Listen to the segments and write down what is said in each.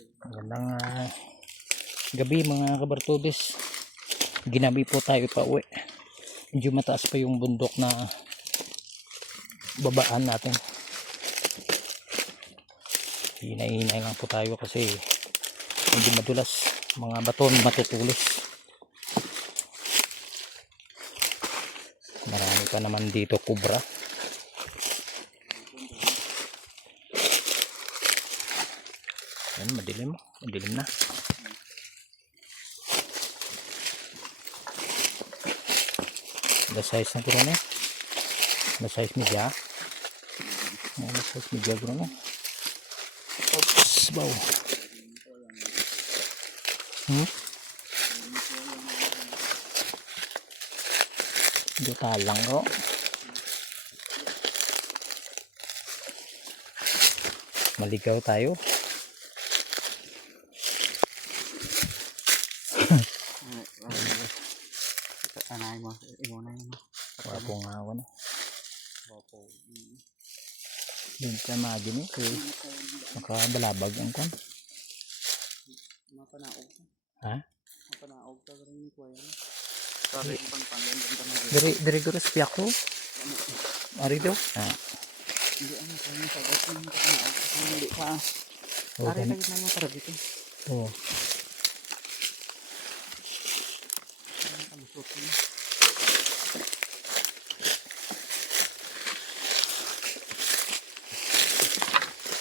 Magandang gabi mga kabartubis. Ginabi po tayo pa uwi. Medyo mataas pa yung bundok na babaan natin. Hinay-hinay lang po tayo kasi hindi madulas. Mga baton matutulis. Marami pa naman dito kubra. Ayan, madilim na. The size na gano'n eh. The size media. The size media gano'n eh. Oops, wow. Dito lang ko. Maligaw tayo. Anay mo, na yun. Wapo nga ako na. Doon ka imagine eh. Nakabalabag ang kon. Mapanaog ka. Ha? Mapanaog ka rin ni Kuya. Sabi yung pangpangyan doon ka na. Dari guros piyak ko. Ari daw? Hindi ano pa yung sagot yung mapanaog ka. Hindi pa. Ari lagi na mga tarag ito. Oo.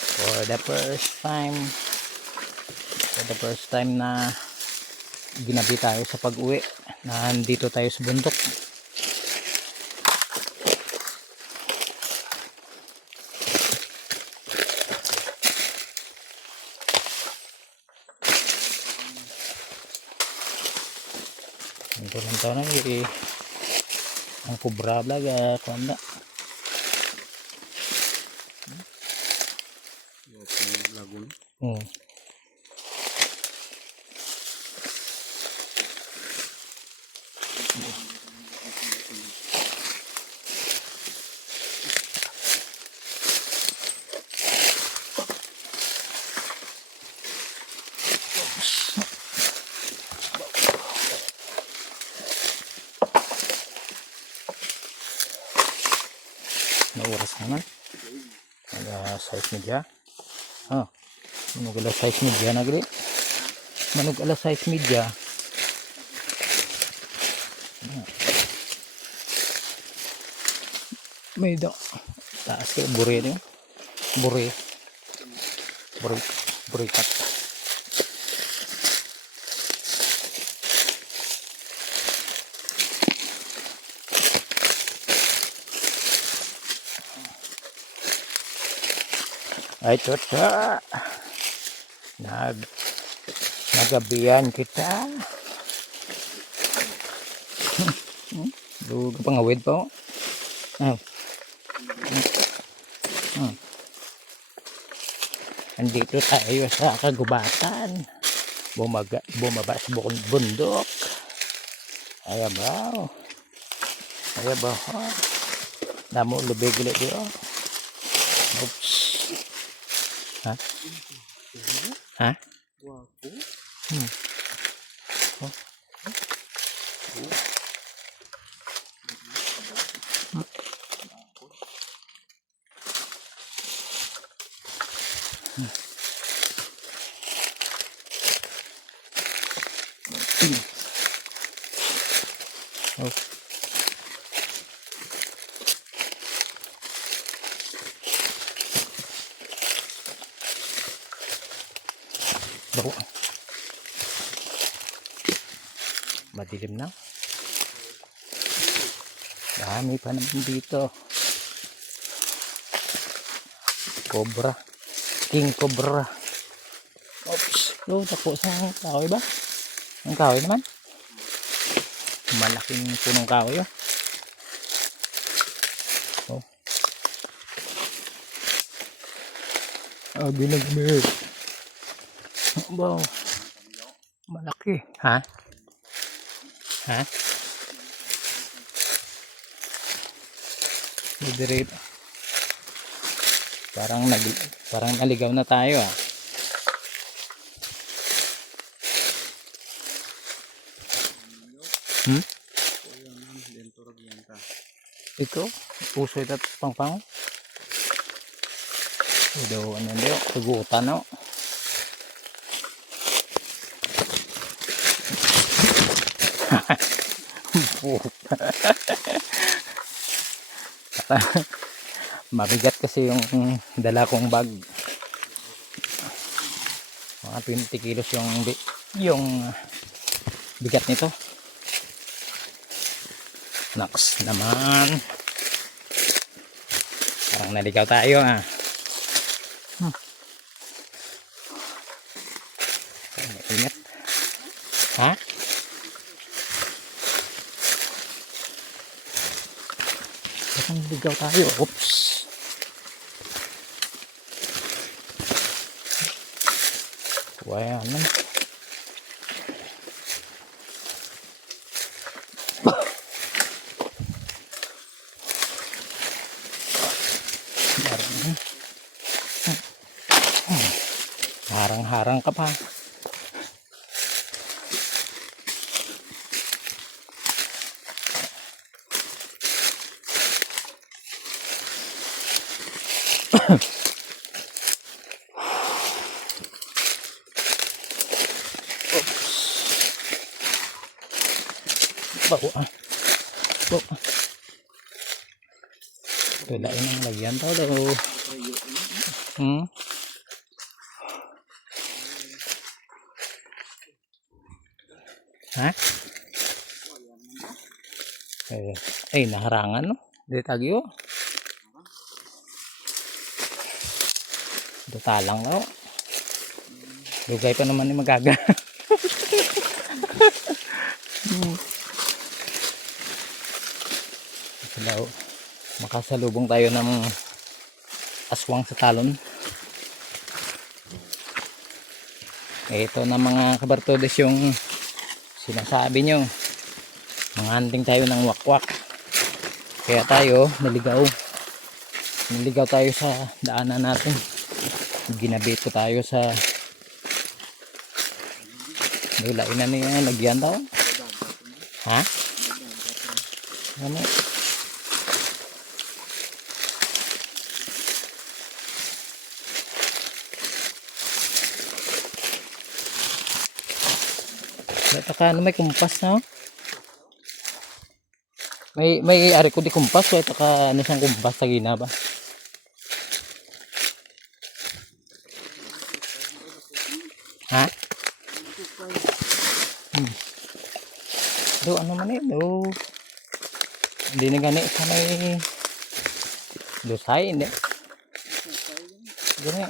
For the first time na ginabi tayo sa pag-uwi, nandito tayo sa bundok. Ito lang tayo na ang kubra blaga kanda. Lagun. Na oras naman. Size media. Manog alas size media na gali. Manog alas size media. May daw. Taas kayo. Buri rin. Buri cut. Ay totoo. Nagabihan kita. Lugo pangawid pa. Andito tayo sa kagubatan. Bumaba sa bundok. Ayabaw. Namo lubig ulit diyo. Oops. Ha? Wapo. Bako. Madilim na. Dami pa naman dito. Cobra. King Cobra. Oops. Tapo sa kahoy ba? Ang kahoy naman. Malaking punong kahoy. Binagmig. Wow. Malaki. Ha? Diretso. Parang naligaw na tayo . Hmm? Kuya man, dentro yan ka. Ito, puso ito pangpang. Ito, ano nyo, tugutan no. Mabigat kasi yung dala kong bag. Mga 20 kilos yung bigat nito. Naks naman. Parang naligaw tayo ah. Ingat. Ha? Parang naligaw tayo. Oops. Wala naman. Harang-harang ka pa. Bawa. Bawa. Tulain ang lagyan tao daw. Hmm? Ha? Ay, naharangan no? Di tagyo. Dutalang no? Lugay pa naman ni magaga. Daw, makasalubong tayo ng aswang sa talon. Ito na mga kabartodes yung sinasabi nyo. Manganting tayo ng wakwak. Kaya tayo naligaw. Naligaw tayo sa daanan natin. Ginabit ko tayo sa nulain na niya lagyan daw. Ha? Ano? Taka ano may kumpas na. May ari ko di kumpas so taka ano siyang kumpas sa gina ba. Ha? Do ano man eh do. Hindi na gani sa may lusay hindi. Gani.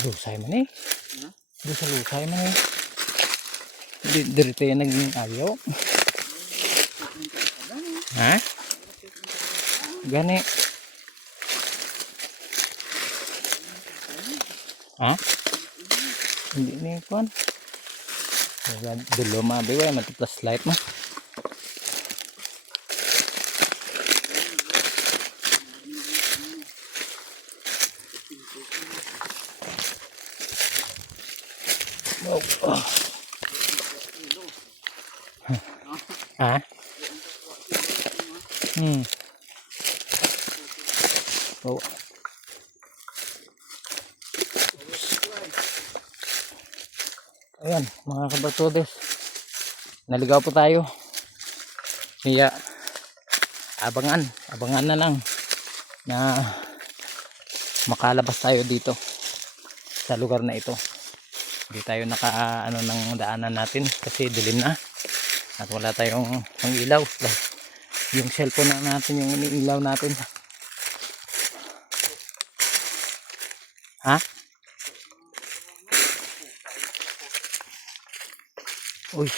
Lusay man eh. Doon sa lusay man eh. Dirito yan naging ayaw. Ha? Gani. Ha? Hindi na yung kuhan. Dulo mabi wala matiplas light mo. Oh. Ha? Oh. Ayan mga kabartodes, naligaw po tayo. Kaya abangan na lang na makalabas tayo dito sa lugar na ito. Hindi tayo naka ano ng daanan natin kasi dilim na at wala tayong ilaw. Yung cellphone na natin yung iniilaw natin. Ha? Uy.